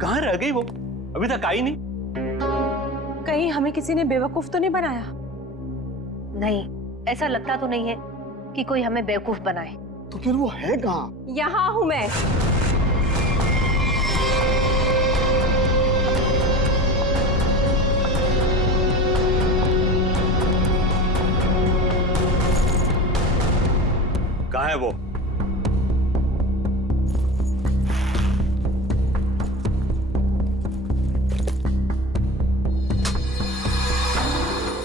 कहाँ रह गई वो? अभी तक आई नहीं। कहीं हमें किसी ने बेवकूफ तो नहीं बनाया? नहीं, ऐसा लगता तो नहीं है कि कोई हमें बेवकूफ बनाए। तो फिर वो है कहाँ? यहाँ हूं मैं। कहाँ है वो?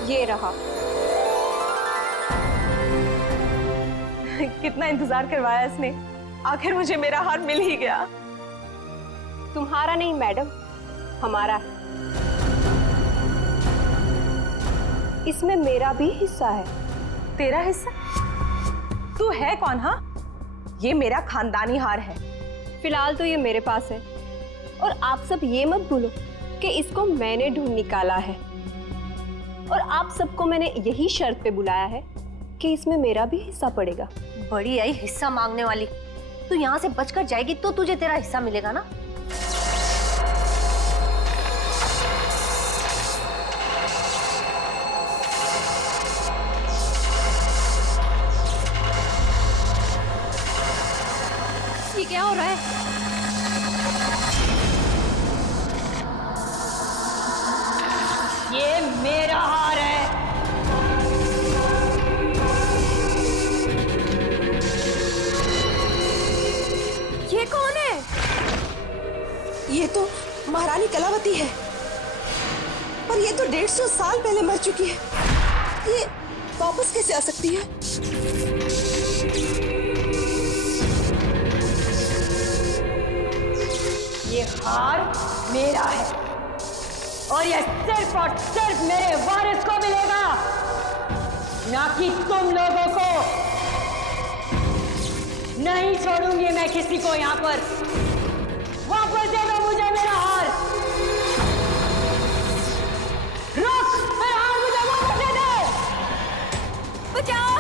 ये रहा। कितना इंतजार करवाया इसने, आखिर मुझे मेरा हार मिल ही गया। तुम्हारा नहीं मैडम, हमारा है। इसमें मेरा भी हिस्सा है। तेरा हिस्सा? तू है कौन? हाँ, ये मेरा खानदानी हार है। फिलहाल तो ये मेरे पास है, और आप सब ये मत भूलो कि इसको मैंने ढूंढ निकाला है, और आप सबको मैंने यही शर्त पे बुलाया है कि इसमें मेरा भी हिस्सा पड़ेगा। बड़ी आई हिस्सा मांगने वाली। तू यहाँ से बचकर जाएगी तो तुझे तेरा हिस्सा मिलेगा ना। ये क्या हो रहा है? ये मेरा हार है। ये कौन है? ये तो महारानी कलावती है, पर ये तो 150 साल पहले मर चुकी है। ये वापस कैसे आ सकती है? ये हार मेरा है, और ये सिर्फ और सिर्फ मेरे वारिस को मिलेगा, ना कि तुम लोगों को। नहीं छोड़ूंगी मैं किसी को यहाँ पर। वापस दे दो मुझे मेरा हार। रुक, मेरा हार मुझे वापस दे दो। बचाओ!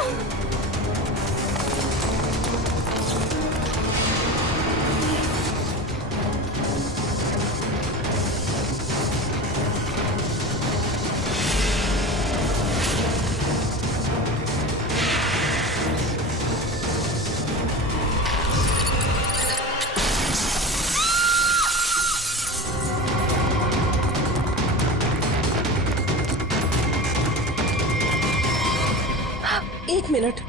एक मिनट।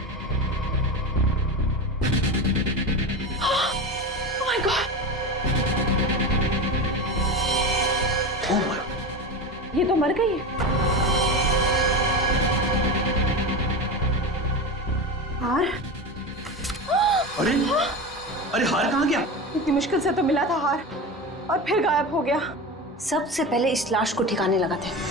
Oh my God! ये तो मर गई है। हार? अरे अरे हार कहाँ गया? इतनी मुश्किल से तो मिला था हार, और फिर गायब हो गया। सबसे पहले इस लाश को ठिकाने लगाते हैं।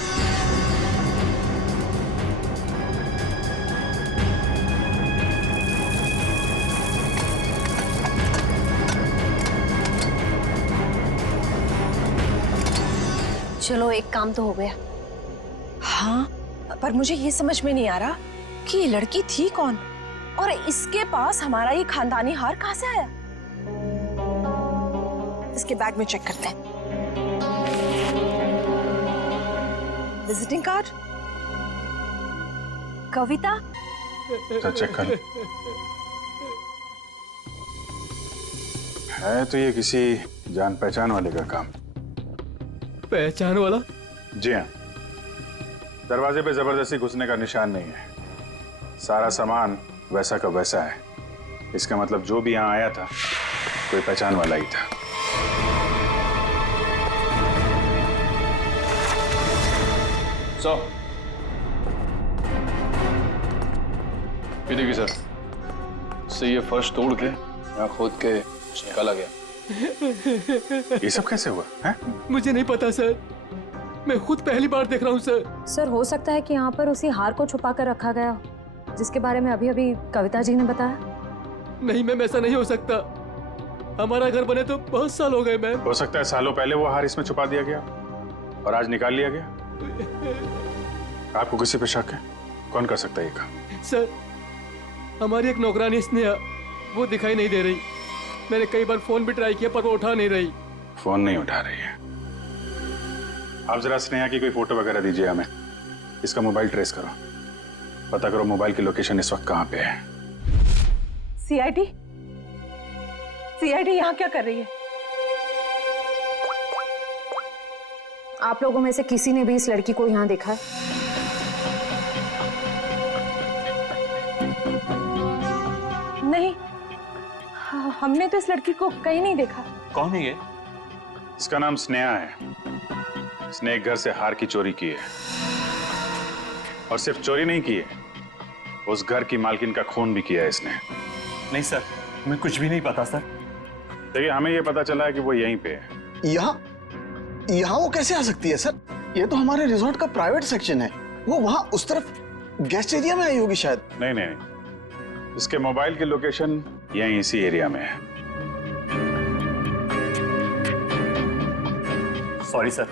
चलो, एक काम तो हो गया। हाँ, पर मुझे ये समझ में नहीं आ रहा कि ये लड़की थी कौन, और इसके पास हमारा ये खानदानी हार कहाँ से आया। इसके बैग में चेक करते हैं। विजिटिंग कार्ड, कविता। चेक कर। है तो ये किसी जान पहचान वाले का काम। पहचान वाला? जी हाँ, दरवाजे पे जबरदस्ती घुसने का निशान नहीं है। सारा सामान वैसा का वैसा है। इसका मतलब जो भी यहाँ आया था कोई पहचान वाला ही था। ये देखिए सर, से ये फर्श तोड़ के यहाँ खोद के निकाला गया। ये सब कैसे हुआ है? मुझे नहीं पता सर, मैं खुद पहली बार देख रहा हूँ सर। सर, हो सकता है कि यहाँ पर उसी हार को छुपा कर रखा गया हो, जिसके बारे में अभी अभी कविता जी ने बताया। नहीं मैम, ऐसा नहीं हो सकता। हमारा घर बने तो बहुत साल हो गए मैम। हो सकता है सालों पहले वो हार इसमें छुपा दिया गया और आज निकाल लिया गया। आपको किसी पे शक है? कौन कर सकता है ये काम? सर, हमारी एक नौकरानी स्नेहा, वो दिखाई नहीं दे रही। मैंने कई बार फोन भी ट्राई किया पर वो उठा नहीं रही। फोन नहीं उठा रही है। आप जरा स्नेहा की कोई फोटो वगैरह दीजिए हमें। इसका मोबाइल ट्रेस करो, पता करो मोबाइल की लोकेशन इस वक्त कहाँ पे है। सीआईडी यहाँ क्या कर रही है? आप लोगों में से किसी ने भी इस लड़की को यहाँ देखा है? नहीं, हमने तो इस लड़की को कहीं नहीं देखा। कौन है ये? इसका नाम स्नेहा है। इसने एक घर से हार की चोरी की है, और सिर्फ चोरी नहीं की है, उस घर की मालकिन का खून भी किया है इसने। नहीं सर, हमें कुछ भी नहीं पता सर। देखिए, हमें यह पता चला है कि वो यहीं पे है। यहाँ वो कैसे आ सकती है सर? ये तो हमारे रिजॉर्ट का प्राइवेट सेक्शन है। वो वहाँ उस तरफ गेस्ट एरिया में आई होगी शायद। नहीं नहीं, इसके मोबाइल की लोकेशन यहीं इसी एरिया में है। सॉरी सर,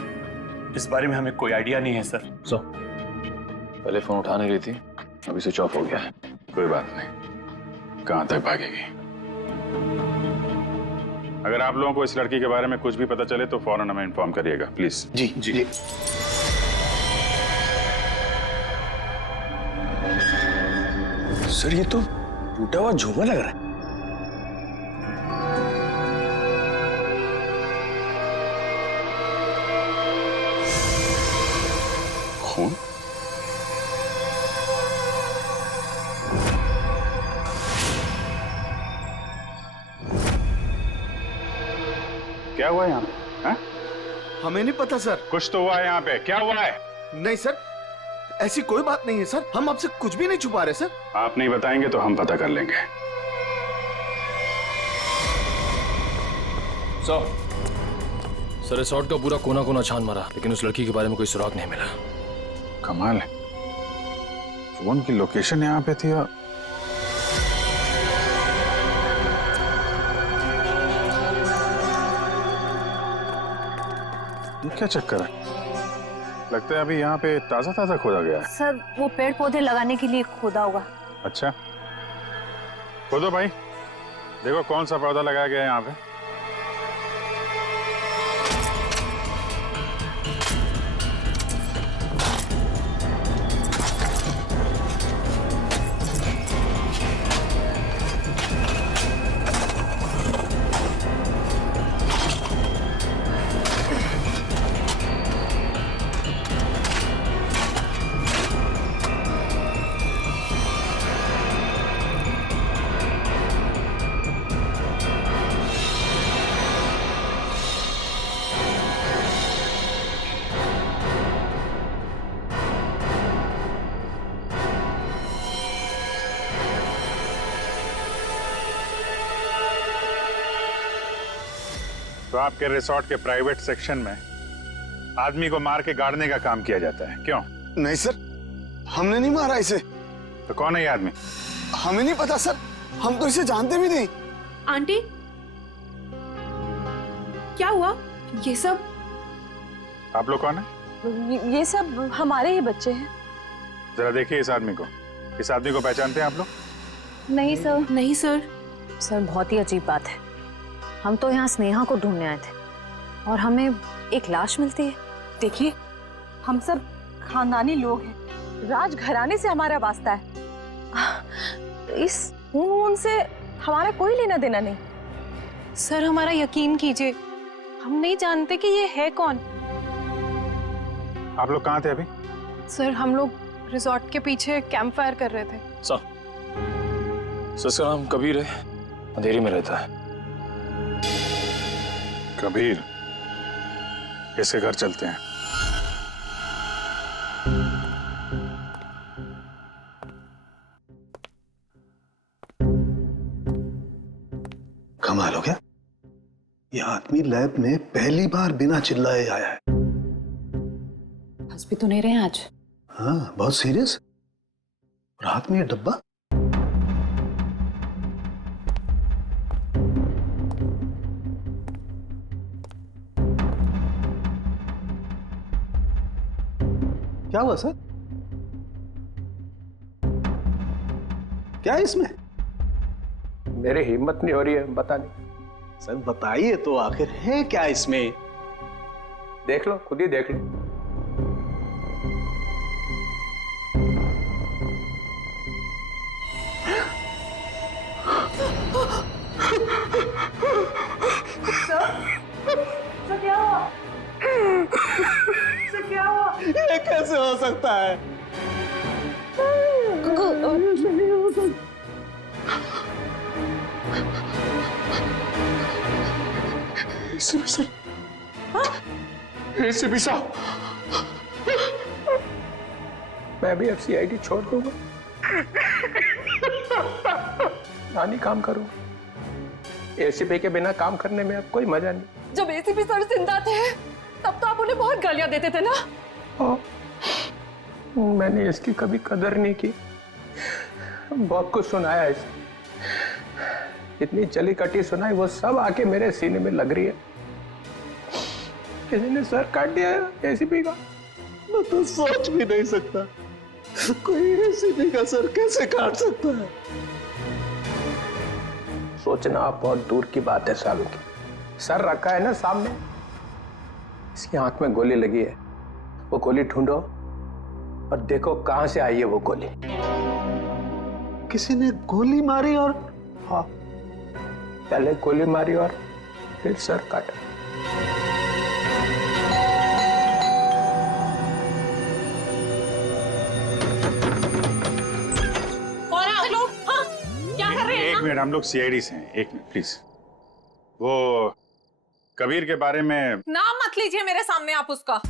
इस बारे में हमें कोई आइडिया नहीं है सर। पहले फोन उठा नहीं रही थी, अभी स्विच ऑफ हो गया है। कोई बात नहीं, कहां तक भागेगी। अगर आप लोगों को इस लड़की के बारे में कुछ भी पता चले तो फौरन हमें इन्फॉर्म करिएगा प्लीज। Ji ji. सर, ये तो टूटा हुआ झूमर लग रहा है। खून? क्या हुआ यहाँ पे? हाँ? हमें नहीं पता सर। कुछ तो हुआ है यहाँ पे, क्या हुआ है? नहीं सर, ऐसी कोई बात नहीं है सर। हम आपसे कुछ भी नहीं छुपा रहे सर। आप नहीं बताएंगे तो हम पता कर लेंगे। सर, रिसॉर्ट का पूरा कोना कोना छान मारा, लेकिन उस लड़की के बारे में कोई सुराग नहीं मिला। कमाल है, फोन की लोकेशन यहाँ पे थी और ये क्या चक्कर है? लगता है अभी यहाँ पे ताजा ताजा खोदा गया है। सर, वो पेड़ पौधे लगाने के लिए खोदा होगा। अच्छा, खोदो भाई, देखो कौन सा पौधा लगाया गया है यहाँ पे। तो आपके रिसॉर्ट के प्राइवेट सेक्शन में आदमी को मार के गाड़ने का काम किया जाता है, क्यों? नहीं सर, हमने नहीं मारा इसे। तो कौन है ये आदमी? हमें नहीं पता सर, हम तो इसे जानते भी नहीं। आंटी, क्या हुआ? ये सब आप लोग कौन है? ये सब हमारे ही बच्चे हैं। जरा देखिए इस आदमी को। इस आदमी को पहचानते हैं आप लोग? नहीं सर। नहीं सर। सर, बहुत ही अजीब बात है। हम तो यहाँ स्नेहा को ढूंढने आए थे और हमें एक लाश मिलती है। देखिए, हम सब खानदानी लोग हैं, राजघराने से हमारा वास्ता है। इस खून से हमारा कोई लेना देना नहीं। सर, हमारा यकीन कीजिए, हम नहीं जानते कि ये है कौन। आप लोग कहाँ थे अभी? सर, हम लोग रिजॉर्ट के पीछे कैंप फायर कर रहे थे। सर, इसका नाम कबीर है, अंधेरी में रहता है। कबीर, इसके घर चलते हैं। कमाल हो गया, ये आदमी लैब में पहली बार बिना चिल्लाए आया है। हंस भी तो नहीं रहे आज। हाँ, बहुत सीरियस। और हाथ में ये डब्बा। क्या हुआ सर? क्या है इसमें? मेरी हिम्मत नहीं हो रही है बताने। सर बताइए तो आखिर है क्या इसमें? देख लो, खुद ही देख लो। ये कैसे हो सकता है? एसीपी साहब, मैं भी अब सीआईडी छोड़ दूंगा, नानी काम करूंगा। एसीपी के बिना काम करने में अब कोई मजा नहीं। जब एसीपी सर जिंदा थे तब तो आप उन्हें बहुत गालियां देते थे ना। मैंने इसकी कभी कदर नहीं की। बहुत कुछ सुनाया इसे, इतनी चली कटी सुनाई, वो सब आके मेरे सीने में लग रही है। किसी ने सर काट दिया एसीपी का। मैं तो सोच भी नहीं सकता, कोई एसीपी का सर कैसे काट सकता है। सोचना आप बहुत दूर की बात है सालू की। सर रखा है ना सामने, इसकी आंख में गोली लगी है। वो गोली ढूंढो और देखो कहां से आई है वो गोली। किसी ने गोली मारी और? हाँ, पहले गोली मारी और फिर सर काटा। और आप लोग हाँ क्या कर रहे हैं? एक मिनट, हम लोग सीआईडी से हैं। एक मिनट प्लीज। वो कबीर के बारे में नाम मत लीजिए मेरे सामने आप उसका।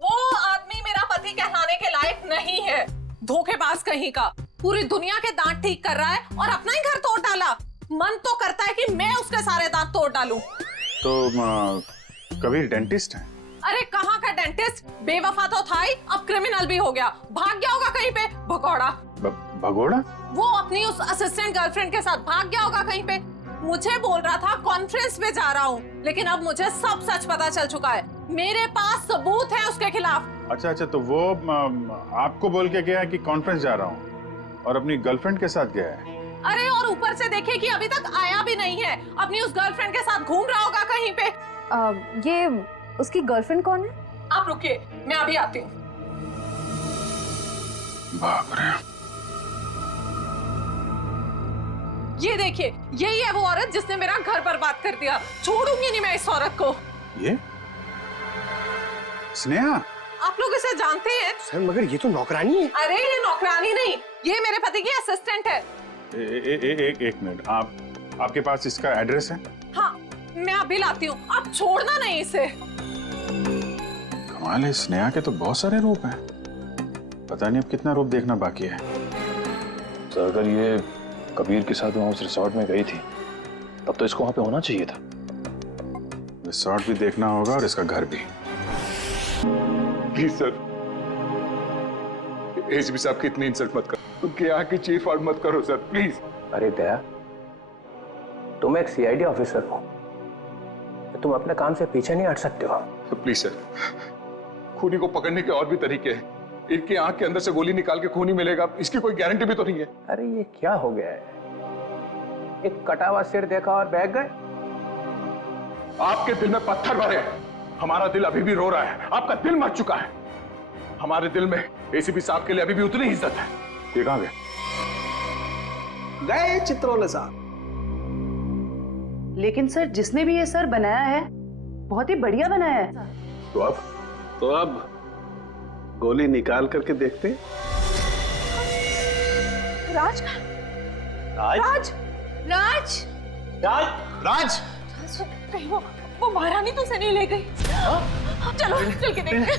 वो आदमी मेरा पति कहलाने के लायक नहीं है। धोखेबाज कहीं का, पूरी दुनिया के दांत ठीक कर रहा है और अपना ही घर तोड़ डाला। मन तो करता है कि मैं उसके सारे दांत तोड़ डालूं। तो कबीर डेंटिस्ट है? अरे कहाँ का डेंटिस्ट, बेवफा तो था ही, अब क्रिमिनल भी हो गया। भाग गया होगा कहीं पे, भगौड़ा। भगोड़ा? वो अपनी उस असिस्टेंट गर्लफ्रेंड के साथ भाग गया होगा कहीं पे। मुझे बोल रहा था कॉन्फ्रेंस पे जा रहा हूँ, लेकिन अब मुझे सब सच पता चल चुका है। मेरे पास सबूत है उसके खिलाफ। अच्छा, तो वो आपको बोल के गया कि कॉन्फ्रेंस जा रहा हूँ और अपनी गर्लफ्रेंड के साथ गया है? अरे और ऊपर से देखिए कि अभी तक आया भी नहीं है, अपनी उस गर्लफ्रेंड के साथ घूम रहा होगा कहीं पे। ये उसकी गर्लफ्रेंड कौन है? आप रुकिए, मैं अभी आती हूँ। बाप रे। ये देखिए, यही है वो औरत जिसने मेरा घर बर्बाद कर दिया। छोड़ूंगी नहीं मैं इस औरत को। ये स्नेहा? आप लोग इसे जानते हैं? सर मगर ये तो नौकरानी है। अरे ये नौकरानी नहीं, ये मेरे पति की असिस्टेंट है। एक मिनट, आपके पास इसका एड्रेस है? हाँ, मैं अभी लाती हूँ, आप छोड़ना नहीं इसे। कमाल है, स्नेहा के तो बहुत सारे रूप हैं। पता नहीं अब कितना रूप देखना बाकी है। सर अगर ये कबीर के साथ वहां उस रिसोर्ट में गई थी तब तो इसको वहां पे होना चाहिए था। रिसोर्ट भी देखना होगा और इसका घर भी। प्लीज सर, एसीपी साहब की इतनी इंसल्ट मत करो, उनके यहाँ की चीफ आउट मत करो सर, प्लीज। अरे दया, तुम एक सीआईडी ऑफिसर हो, तुम अपने काम से पीछे नहीं हट सकते हो। प्लीज सर, खूनी को पकड़ने के और भी तरीके हैं। इनकी आंख के अंदर से गोली निकाल के खूनी मिलेगा, इसकी कोई गारंटी भी तो नहीं है। अरे ये क्या हो गया है? एक कटा हुआ सिर देखा और बह गए। आपके दिल में पत्थर भरे हैं, हमारा दिल अभी भी रो रहा है। आपका दिल मर चुका है, हमारे दिल में एसीपी साहब के लिए अभी भी उतनी ही इज्जत है। ये कहां गए? गए चित्रोले साहब। लेकिन सर, जिसने भी ये सर बनाया है बहुत ही बढ़िया बनाया है। तो अब गोली निकाल करके देखते। राज, राज, राज, राज, राज, कहीं वो महारानी तो से नहीं ले गई। चलो चल के देखते।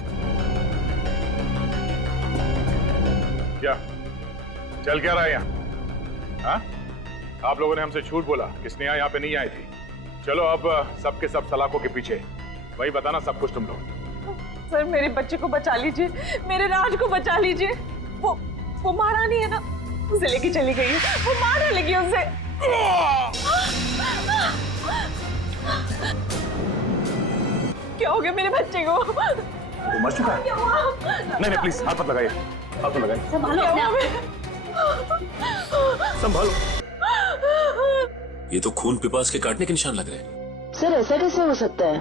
क्या चल क्या रहा है यहाँ? हाँ? आप लोगों ने हमसे झूठ बोला कि स्नेहा यहाँ पे नहीं आई थी। चलो अब सबके सब सलाखों के पीछे, वही बताना सब कुछ तुम लोग। सर मेरे बच्चे को बचा लीजिए, मेरे राज को बचा लीजिए। वो महारानी है ना, उसे लेके चली गई है, वो मारने लगी उसे। क्या हो गया मेरे बच्चे को? वो मर चुका है? नहीं प्लीज हाथ मत लगाइए, हाथ मत लगाइए। संभालो अपने आप। संभालो। ये तो खून पिपास के काटने के निशान लग रहे हैं। सर ऐसा कैसे हो सकता है?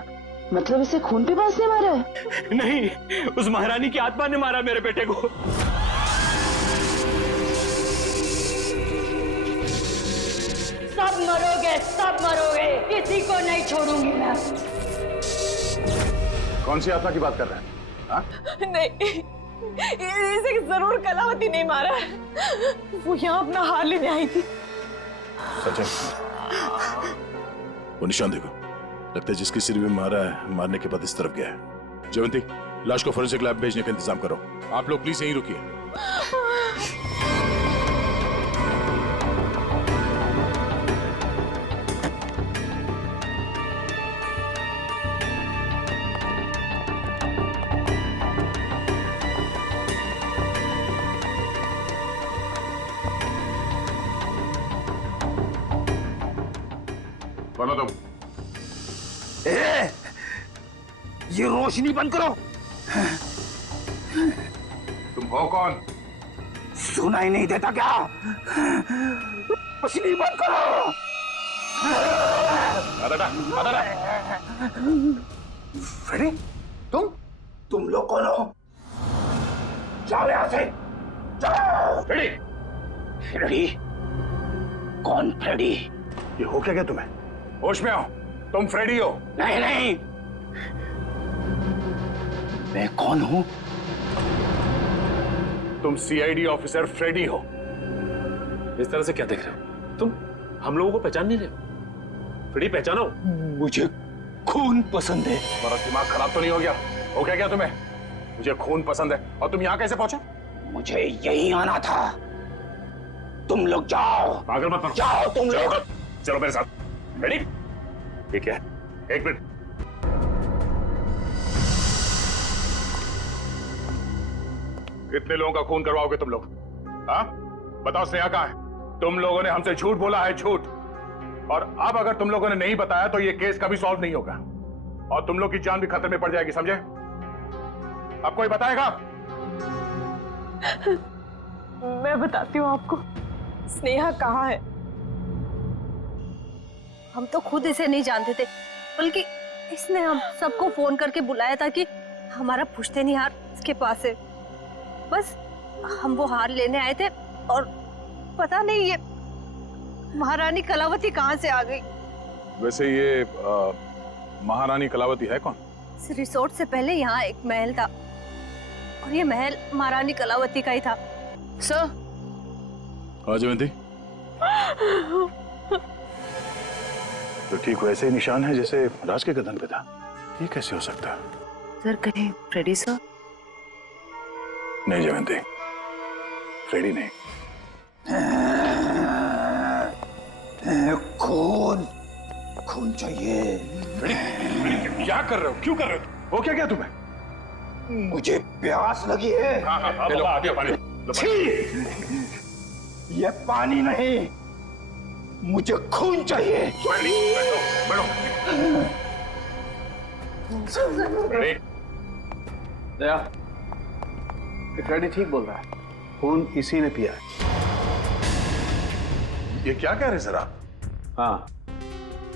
मतलब इसे खून पिपास ने मारा है? नहीं, उस महारानी की आत्मा ने मारा मेरे बेटे को। सब मरोगे, सब मरोगे, किसी को नहीं छोड़ूंगी मैं। कौन सी आत्मा की बात कर रहे हैं? हाँ? नहीं, इसे जरूर कलावती नहीं मारा है। वो यहाँ अपना हार लेने आई थी। सचिन, वो निशान देखो, लगता है जिसकी सिर में मारा है, मारने के बाद इस तरफ गया है। जयवंती, लाश को फोरेंसिक लैब भेजने का इंतजाम करो। आप लोग प्लीज यहीं रुकिए। बोलो तुम। ये रोशनी बंद करो। तुम हो कौन? सुनाई नहीं देता क्या? रोशनी बंद करो। फ्रेडी, तुम लोग कौन हो? जाओ यहां से, जाओ। Freddie, Freddie? कौन फ्रेडी? ये हो क्या तुम्हें? होश में आओ, तुम फ्रेडी हो? नहीं नहीं, मैं कौन हूं? तुम सीआईडी ऑफिसर फ्रेडी हो। इस तरह से क्या देख रहे हो तुम? हम लोगों को पहचान नहीं रहे हो? फ्रेडी पहचानो। मुझे खून पसंद है। तुम्हारा दिमाग खराब तो नहीं हो गया? हो क्या तुम्हें? मुझे खून पसंद है और तुम यहाँ कैसे पहुंचे? मुझे यही आना था। तुम लोग जाओ। पागल मत बनो। जाओ तुम लोग। चलो मेरे साथ। रेडी? ये क्या है? एक मिनट। कितने लोगों का खून करवाओगे तुम लोग? हाँ? बताओ स्नेहा कहाँ है? तुम लोगों ने हमसे झूठ बोला है, झूठ। और अब अगर तुम लोगों ने नहीं बताया तो ये केस कभी सॉल्व नहीं होगा और तुम लोग की जान भी खतरे में पड़ जाएगी, समझे? अब कोई बताएगा? मैं बताती हूँ आपको। स्नेहा कहाँ है? हम तो खुद इसे नहीं जानते थे, बल्कि इसने हम सबको फोन करके बुलाया था कि हमारा पुश्तैनी हार इसके पास है। बस हम वो हार लेने आए थे और पता नहीं ये महारानी कलावती कहाँ से आ गई। वैसे ये महारानी कलावती है कौन? इस रिसोर्ट से पहले यहाँ एक महल था और ये महल महारानी कलावती का ही था। सर, हाँ जयवंती, तो ठीक वैसे ही निशान है जैसे राज के गर्दन पे था। ये कैसे हो सकता है? सर कहीं फ्रेडी सर? नहीं जयवंती, फ्रेडी नहीं। खून, खून चाहिए। फ्रेडी, क्या कर रहे हो? क्यों कर रहे हो? हो क्या तुम्हें? मुझे प्यास लगी है। हाँ, लो, आ गया पानी। ये पानी नहीं, मुझे खून चाहिए। बैठो। दया, फ्रेडी ठीक बोल रहा है, खून इसी ने पिया है। ये क्या कह रहे सर आप? हाँ,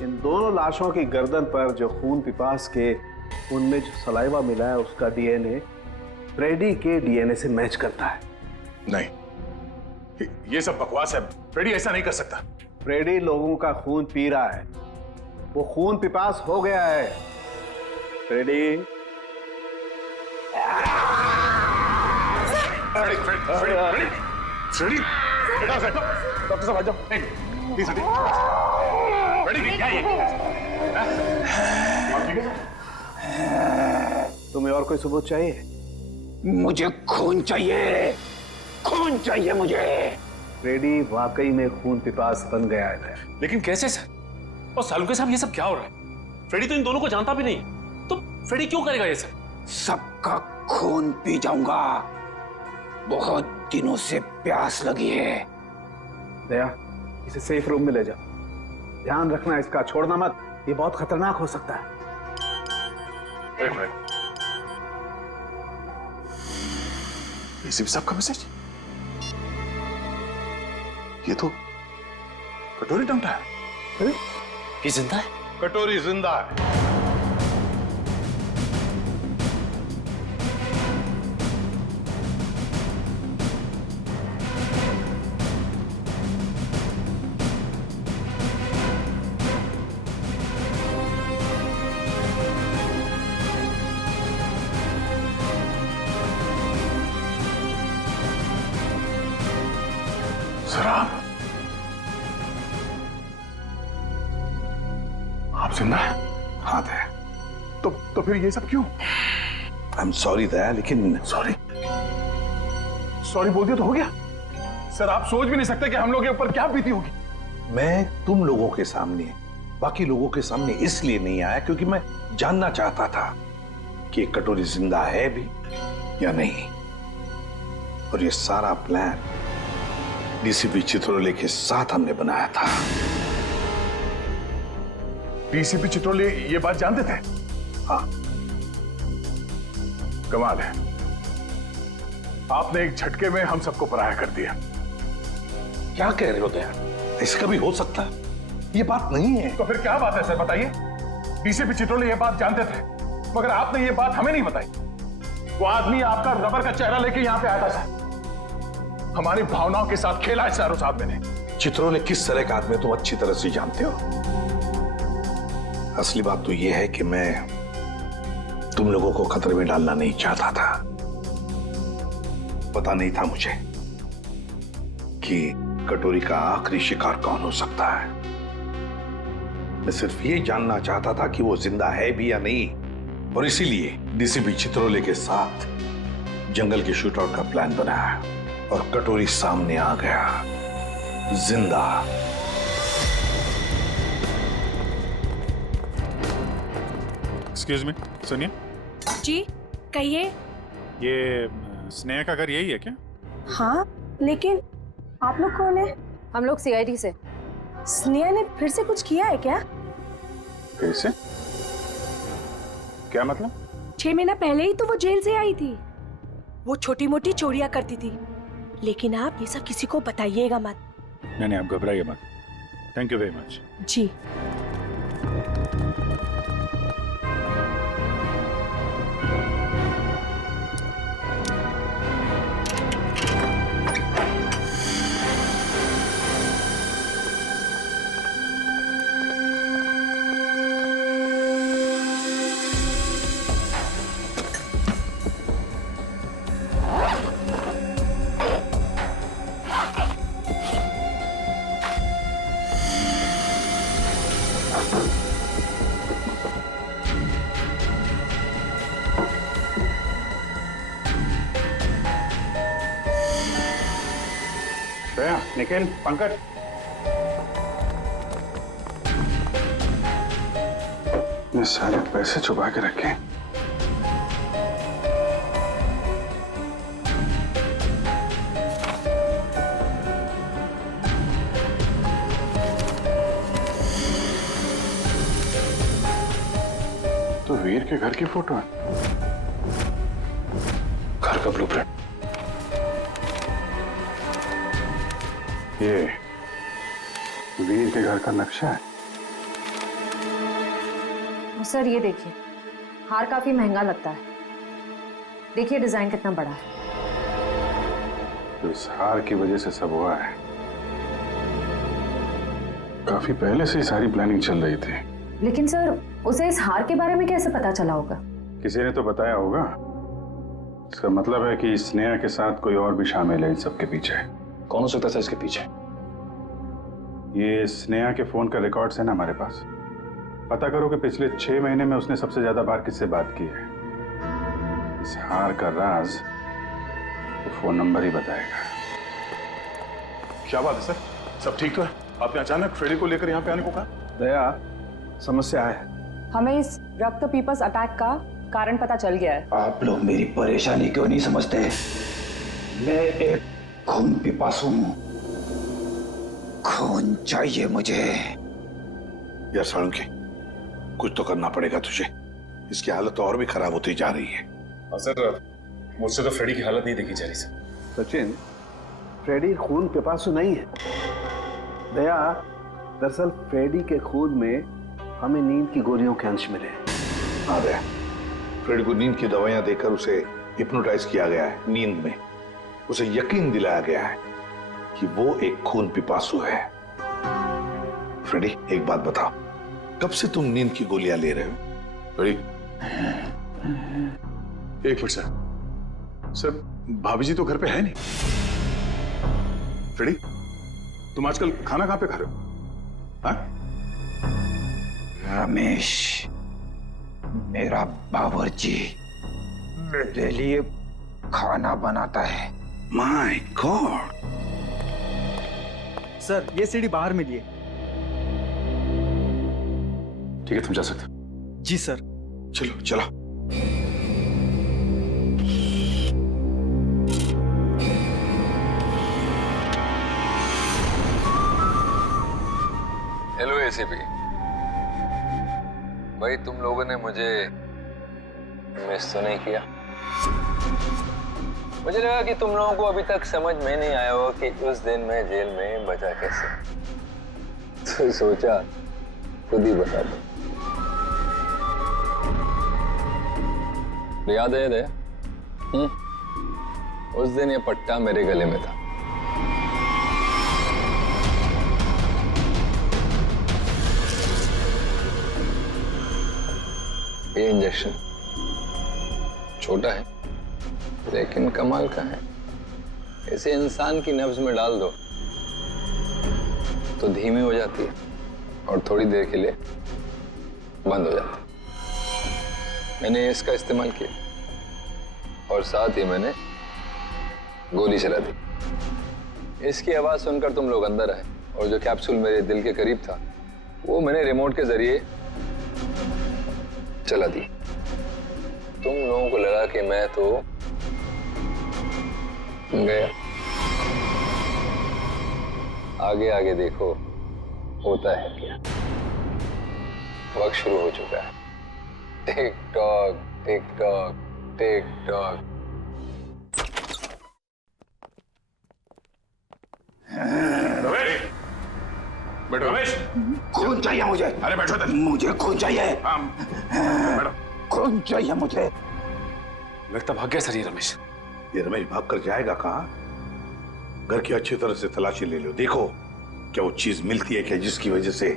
इन दोनों लाशों की गर्दन पर जो खून पिपास के उनमें जो सलाइवा मिला है उसका डीएनए फ्रेडी के डीएनए से मैच करता है। नहीं, ये सब बकवास है। फ्रेडी ऐसा नहीं कर सकता। फ्रेडी लोगों का खून पी रहा है, वो खून पिपास हो गया है। फ्रेडी, फ्रेडी, डॉक्टर साहब आ जाओ। फ्रेडी, क्या तुम्हें और कोई सबूत चाहिए? मुझे खून चाहिए, खून चाहिए मुझे। फ्रेडी वाकई में खून पिपास बन गया है। लेकिन कैसे सर? और सालुके साहब, ये सब क्या हो रहा है? फ्रेडी तो इन दोनों को जानता भी नहीं, तो फ्रेडी क्यों करेगा ये सब? सबका खून पी जाऊंगा। बहुत दिनों से प्यास लगी है। दया, इसे सेफ रूम में ले जाओ। ध्यान रखना इसका, छोड़ना मत, ये बहुत खतरनाक हो सकता है। एक मिनट। एसीपी साहब का मैसेज? ये तो कटोरी टंगटा है। ये जिंदा है? कटोरी जिंदा है। सर आप जिंदा है? हाँ दया। तो फिर ये सब क्यों? आई एम सॉरी दया, लेकिन सॉरी बोल दिया तो हो गया। सर आप सोच भी नहीं सकते कि हम लोग के ऊपर क्या बीती होगी। मैं तुम लोगों के सामने, बाकी लोगों के सामने इसलिए नहीं आया क्योंकि मैं जानना चाहता था कि ये कटोरी जिंदा है भी या नहीं। और ये सारा प्लान डीसीपी चित्रोले के साथ हमने बनाया था। डीसीपी चित्रोले ये बात जानते थे? हाँ। कमाल है, आपने एक झटके में हम सबको पराया कर दिया। क्या कह रहे हो दया? ऐसा कभी हो सकता है? ये बात नहीं है। तो फिर क्या बात है सर, बताइए। डीसीपी चित्रोले ये बात जानते थे मगर आपने ये बात हमें नहीं बताई। वो आदमी आपका रबर का चेहरा लेके यहां पे आया था सर, हमारी भावनाओं के साथ खेला है सर उस आदमी ने। चित्रोले किस तरह का आदमी तुम अच्छी तरह से जानते हो। असली बात तो यह है कि मैं तुम लोगों को खतरे में डालना नहीं चाहता था। पता नहीं था मुझे कि कटोरी का आखिरी शिकार कौन हो सकता है। मैं सिर्फ ये जानना चाहता था कि वो जिंदा है भी या नहीं, और इसीलिए डीसीपी चित्रोले के साथ जंगल के शूटआउट का प्लान बनाया और कटोरी सामने आ गया जिंदा। एक्सक्यूज मी, सुनिए। जी कहिए। ये स्नेहा का घर यही है क्या? हाँ, लेकिन आप लोग कौन है? हम लोग सीआईडी से। स्नेहा ने फिर से कुछ किया है क्या? फिर से? क्या मतलब? 6 महीना पहले ही तो वो जेल से आई थी। वो छोटी मोटी चोरियां करती थी, लेकिन आप ये सब किसी को बताइएगा मत। नहीं, आप घबराइए मत। Thank you very much. जी। निखिल, पंकज, ये सारे पैसे छुपा के रखे। तो वीर के घर की फोटो है, घर का ब्लूप्रिंट। ये वीर के घर का नक्शा है। सर ये देखिए, हार काफी महंगा लगता है। देखिए डिजाइन कितना बड़ा है। तो इस हार की वजह से सब हुआ है। काफी पहले से ही सारी प्लानिंग चल रही थी। लेकिन सर उसे इस हार के बारे में कैसे पता चला होगा? किसी ने तो बताया होगा। इसका मतलब है कि स्नेहा के साथ कोई और भी शामिल है इन सब के पीछे। कौन हो सकता है इसके पीछे? ये स्नेहा के फोन का रिकॉर्ड्स है ना हमारे पास। पता करो कि पिछले 6 महीने में उसने सबसे ज्यादा बार किससे बात की है। इस हार का राज तो फोन नंबर ही बताएगा। क्या बात है सर, सब ठीक तो है? आपने अचानक फ्रेडी को लेकर यहाँ पे आने को कहा? दया, समस्या है। हमें इस रक्त पीपस अटैक का कारण पता चल गया है। आप लोग मेरी परेशानी क्यों नहीं समझते? मैं एक खून पिपासु हूं। खून चाहिए मुझे। यार साळुंखे, कुछ तो करना पड़ेगा तुझे। इसकी हालत तो और भी खराब होती जा रही है। सर, मुझसे तो फ्रेडी की हालत नहीं देखी जा रही सर। सचिन, फ्रेडी खून पिपासु नहीं है। दया, दरअसल फ्रेडी के खून में हमें नींद की गोलियों के अंश मिले। आ गया। फ्रेडी को नींद की दवाइयां देकर उसे हिप्नोटाइज किया गया है। नींद में उसे यकीन दिलाया गया है कि वो एक खून पिपासु है। फ्रेडी, एक बात बताओ, कब से तुम नींद की गोलियां ले रहे हो? फ्रेडी, एक मिनट सर। सर, भाभी जी तो घर पे है नहीं। फ्रेडी, तुम आजकल खाना कहां पे खा रहे हो? हाँ? रमेश, मेरा बावर्ची मेरे लिए खाना बनाता है। My God. सर, ये सीढ़ी बाहर मिली है। ठीक है, तुम जा सकते हो। जी सर। चलो चलो। हेलो एसीपी भाई, तुम लोगों ने मुझे मिस तो नहीं किया? मुझे लगा कि तुम लोगों को अभी तक समझ में नहीं आया हो कि उस दिन मैं जेल में बचा कैसे, तो सोचा खुद ही बता दो। याद है दया? उस दिन ये पट्टा मेरे गले में था। ये इंजेक्शन छोटा है लेकिन कमाल का है। इसे इंसान की नब्ज में डाल दो तो धीमी हो जाती है और थोड़ी देर के लिए बंद हो जाती है। मैंने इसका इस्तेमाल किया और साथ ही मैंने गोली चला दी। इसकी आवाज सुनकर तुम लोग अंदर आए और जो कैप्सूल मेरे दिल के करीब था वो मैंने रिमोट के जरिए चला दी। तुम लोगों को लगा कि मैं तो गया। आगे आगे देखो होता है क्या। वक्त शुरू हो चुका है। Tick tock tick tock tick tock. बैठो। रमेश, खून चाहिए मुझे। अरे बैठो तो। मुझे खून चाहिए। बैठो। खून चाहिए मुझे। लगता भाग गया सर ये रमेश। ये रमेश भाग कर जाएगा कहाँ? घर की अच्छी तरह से तलाशी ले लो, देखो क्या वो चीज मिलती है क्या जिसकी वजह से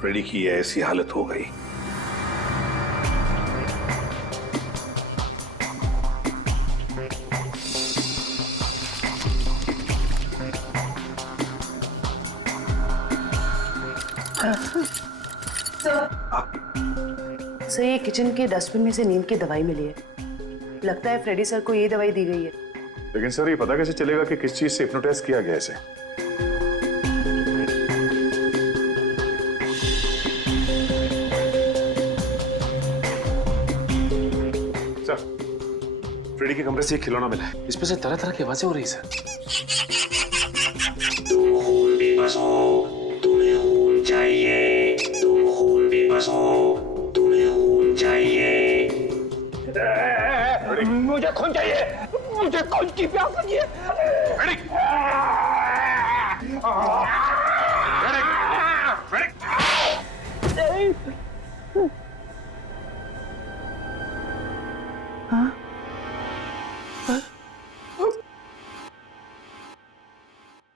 फ्रेडी की ऐसी हालत हो गई। सर, ये किचन के डस्टबिन में से नींद की दवाई मिली है। लगता है फ्रेडी सर को ये दवाई दी गई है। लेकिन सर, ये पता कैसे चलेगा कि किस चीज से हिप्नोटाइज किया गया इसे? सर, फ्रेडी के कमरे से एक खिलौना मिला है। इसमें से तरह तरह की आवाजें हो रही सर। तुम्हें खून चाहिए, तुम खून बेबस हो, तुम्हें खून चाहिए। मुझे खून चाहिए, मुझे खून की प्यास लगी है।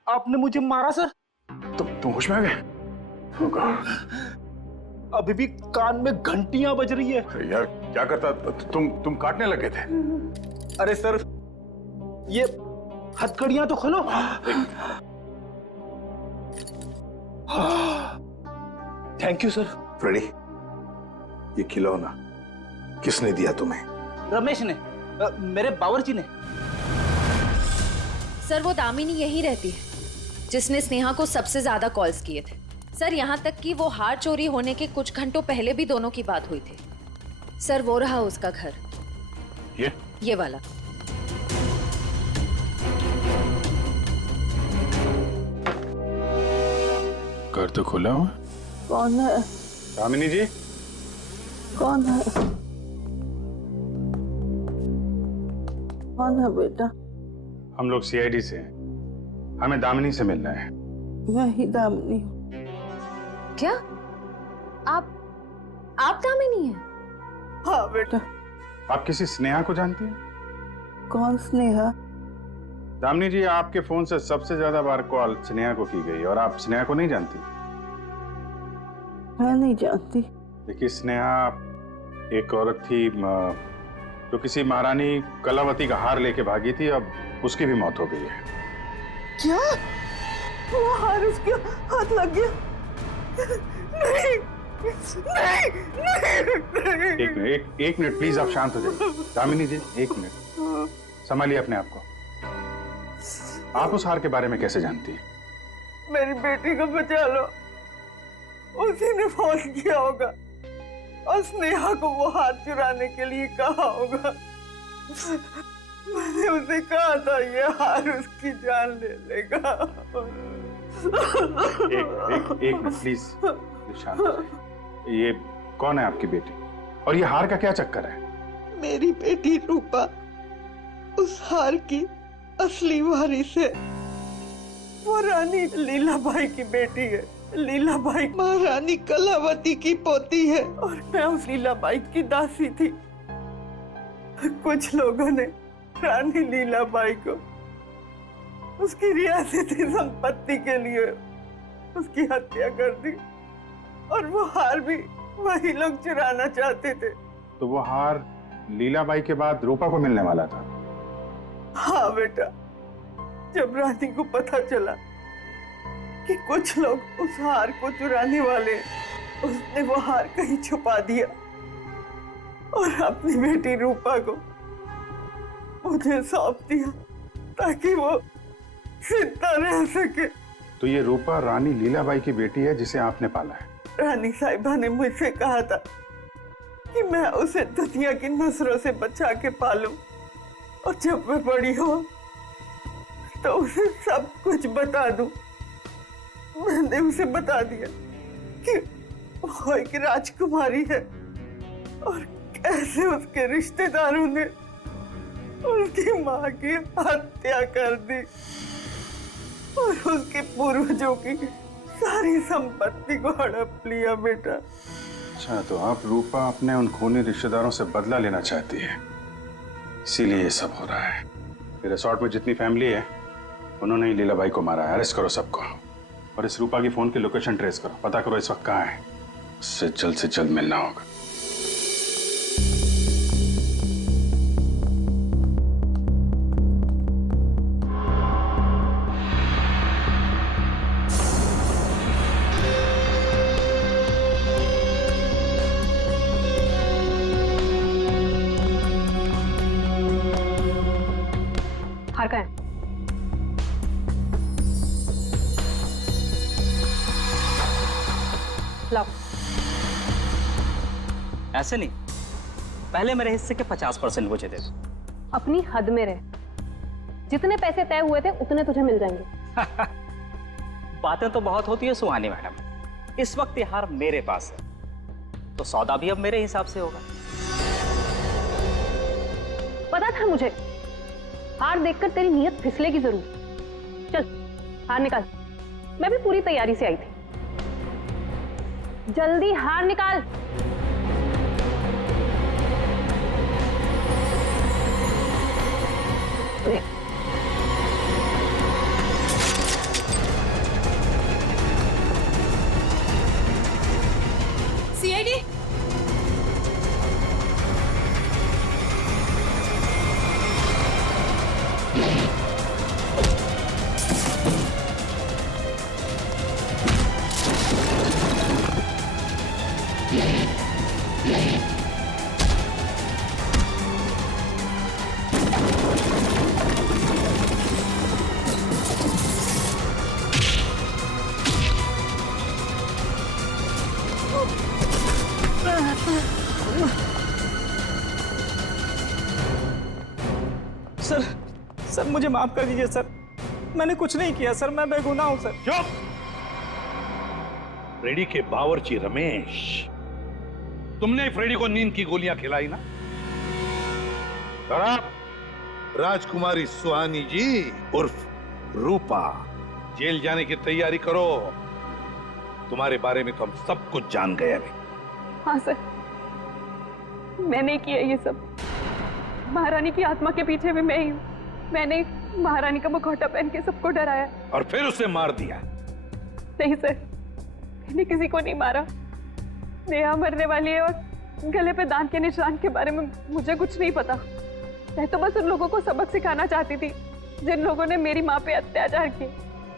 आपने मुझे मारा सर? तुम होश में आ गए? अभी भी कान में घंटियां बज रही है। यार क्या करता, तुम काटने लगे थे। अरे सर, ये हथकड़ियां तो खोलो। Thank you sir. फ्रेडी, ये खिलौना किसने दिया तुम्हें? रमेश ने, मेरे बावर्ची ने। सर, वो दामिनी यही रहती है जिसने स्नेहा को सबसे ज्यादा कॉल्स किए थे। सर, यहाँ तक कि वो हार चोरी होने के कुछ घंटों पहले भी दोनों की बात हुई थी। सर, वो रहा उसका घर, ये वाला। घर तो खुला हुआ। कौन है? दामिनी जी। कौन है? कौन है बेटा? हम लोग सीआईडी से हैं। हमें दामिनी से मिलना है। मैं ही दामिनी हूँ। क्या? आप दामिनी हैं? हाँ बेटा। आप किसी स्नेहा को जानती हैं? कौन स्नेहा? दामिनी जी, आपके फोन से सबसे ज्यादा बार कॉल स्नेहा को की गई और आप स्नेहा को नहीं जानती? मैं नहीं जानती। देखिए, स्नेहा एक औरत थी जो किसी महारानी कलावती का हार लेके भागी थी, अब उसकी भी मौत हो गई है। क्या? वो हार उसके हाथ लग गया? नहीं, नहीं, एक मिनट प्लीज, आप शांत हो जाइए। दामिनी जी, एक मिनट, संभालिए अपने आप को। आप उस हार के बारे में कैसे जानती हैं? मेरी बेटी को बचा लो, उसी ने फोन किया होगा और स्नेहा को वो हार चुराने के लिए कहा होगा। मैंने उसे कहा था ये हार उसकी जान ले लेगा। एक मिनट प्लीज, शांत हो जाइए। ये कौन है आपकी बेटी और ये हार का क्या चक्कर है? मेरी बेटी रूपा उस हार की असली वारिस है। वो रानी लीलाबाई की बेटी है। लीलाबाई महारानी कलावती की पोती है और मैं उस लीलाबाई की दासी थी। कुछ लोगों ने रानी लीलाबाई को उसकी रियासती संपत्ति के लिए उसकी हत्या कर दी और वो हार भी वही लोग चुराना चाहते थे। तो वो हार लीलाबाई के बाद रूपा को मिलने वाला था? हाँ बेटा, जब रानी को पता चला कि कुछ लोग उस हार को चुराने वाले, उसने वो हार कहीं छुपा दिया और अपनी बेटी रूपा को मुझे सौंप दिया ताकि वो जिंदा रह सके। तो ये रूपा रानी लीलाबाई की बेटी है जिसे आपने पाला है? रानी साहिबा ने मुझसे कहा था कि मैं उसे दुनिया की नजरों से बचा के पालूं और जब मैं बड़ी हो तो उसे सब कुछ बता दूं। मैंने उसे बता दिया कि वो एक राजकुमारी है और कैसे उसके रिश्तेदारों ने उसकी माँ की हत्या कर दी और उसके पूर्वजों की सारी संपत्ति को हड़प लिया। बेटा, अच्छा, तो आप रूपा अपने उन खूनी रिश्तेदारों से बदला लेना चाहती है, इसीलिए ये सब हो रहा है। रिसोर्ट में जितनी फैमिली है उन्होंने ही लीलाबाई को मारा है। अरेस्ट करो सबको और इस रूपा की फोन की लोकेशन ट्रेस करो, पता करो इस वक्त कहाँ है। उससे जल्द मिलना होगा। हार कहाँ है? लाओ। ऐसे नहीं, पहले मेरे हिस्से के 50% मुझे दे दो। अपनी हद में रह, जितने पैसे तय हुए थे उतने तुझे मिल जाएंगे। बातें तो बहुत होती है सुहानी मैडम, इस वक्त ये हार मेरे पास है तो सौदा भी अब मेरे हिसाब से होगा। पता था मुझे, हार देखकर तेरी नीयत फिसलेगी जरूर। चल हार निकाल, मैं भी पूरी तैयारी से आई थी। जल्दी हार निकाल। सीआईडी, सर मुझे माफ कर दीजिए सर, मैंने कुछ नहीं किया सर, मैं बेगुनाह हूं सर। चुप! फ्रेडी के बावर्ची रमेश, तुमने फ्रेडी को नींद की गोलियां खिलाई ना? राजकुमारी सुहानी जी उर्फ रूपा, जेल जाने की तैयारी करो। तुम्हारे बारे में तो हम सब कुछ जान गए अभी। हाँ सर, मैंने किया ये सब। महारानी की आत्मा के पीछे भी मैं ही हूँ। मैंने महारानी का मुखौटा पहन के सबको डराया और फिर उसे मार दिया। नहीं सर, मैंने किसी को नहीं मारा। नेहा मरने वाली है और गले पे दांत के निशान के बारे में मुझे कुछ नहीं पता। मैं तो बस उन लोगों को सबक सिखाना चाहती थी जिन लोगों ने मेरी माँ पे अत्याचार किए।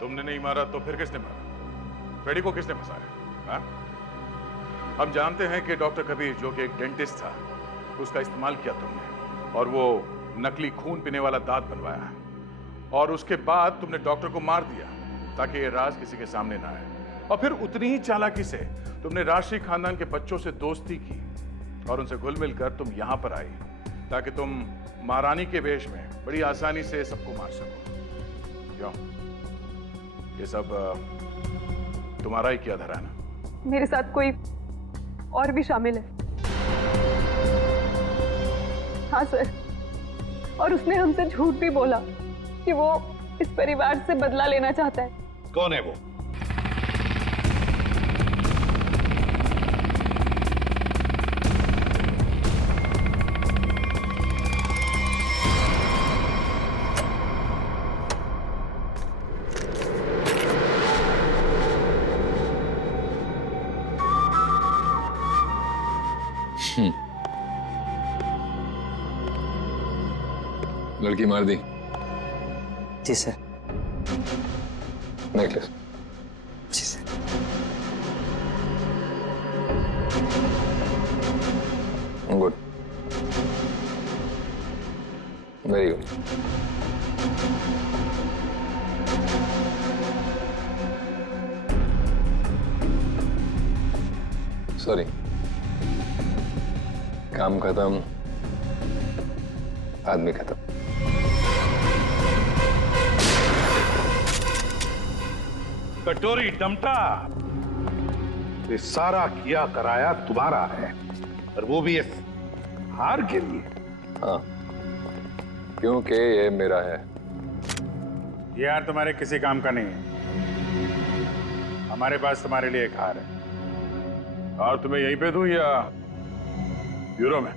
तुमने नहीं मारा तो फिर किसने मारा? फ्रेडी को किसने फंसाया? हाँ? हम जानते हैं कि डॉक्टर कबीर, जो कि एक डेंटिस्ट था, उसका इस्तेमाल किया तुमने और वो नकली खून पीने वाला दांत बनवाया और उसके बाद तुमने डॉक्टर को मार दिया ताकि ये राज किसी के सामने ना आए। और फिर उतनी ही चालाकी से तुमने राष्ट्रीय खानदान के बच्चों से दोस्ती की और उनसे घुल मिलकर तुम यहां पर आई ताकि तुम महारानी के वेश में बड़ी आसानी से सबको मार सको। क्यों? ये सब तुम्हारा ही किया धरा है ना? मेरे साथ कोई और भी शामिल है। हाँ सर, और उसने हमसे झूठ भी बोला कि वो इस परिवार से बदला लेना चाहता है। कौन है वो? लड़की मार दी? जी सर। नेकलेस? जी sir. Good, very good. Sorry, काम खत्म, आदमी खत्म। कटोरी डमटा, ये सारा किया कराया तुम्हारा है और वो भी इस हार के लिए। हाँ, क्योंकि ये मेरा है। ये हार तुम्हारे किसी काम का नहीं है। हमारे पास तुम्हारे लिए एक हार है। और तुम्हें यहीं पे दूं या ब्यूरो में?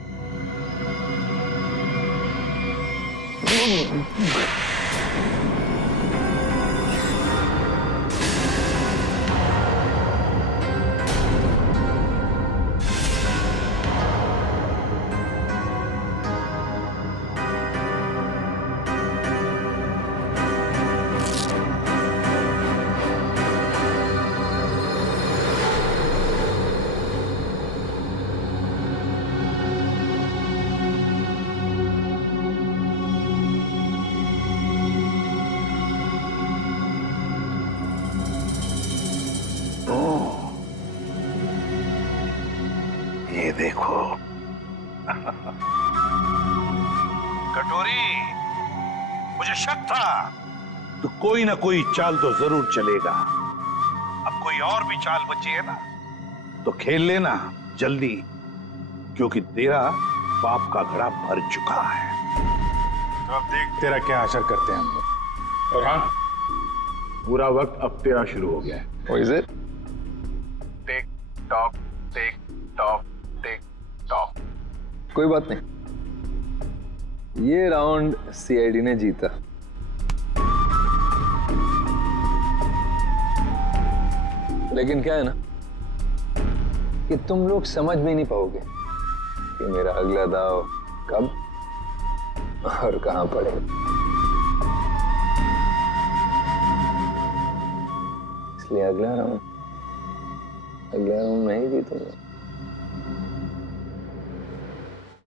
ये देखो कटोरी, मुझे शक था तो कोई ना कोई चाल तो जरूर चलेगा। अब कोई और भी चाल बची है ना तो खेल लेना जल्दी, क्योंकि तेरा पाप का घड़ा भर चुका है। तो अब देख तेरा क्या असर करते हैं हम लोग। और हाँ, पूरा वक्त अब तेरा शुरू हो गया है। What is it? Tick tock, tick tock, tick tock. कोई बात नहीं, ये राउंड सीआईडी ने जीता। लेकिन क्या है ना कि तुम लोग समझ भी नहीं पाओगे कि मेरा अगला दाव कब और कहां पड़ेगा। इसलिए अगला राउंड मैं ही जीतूंगा।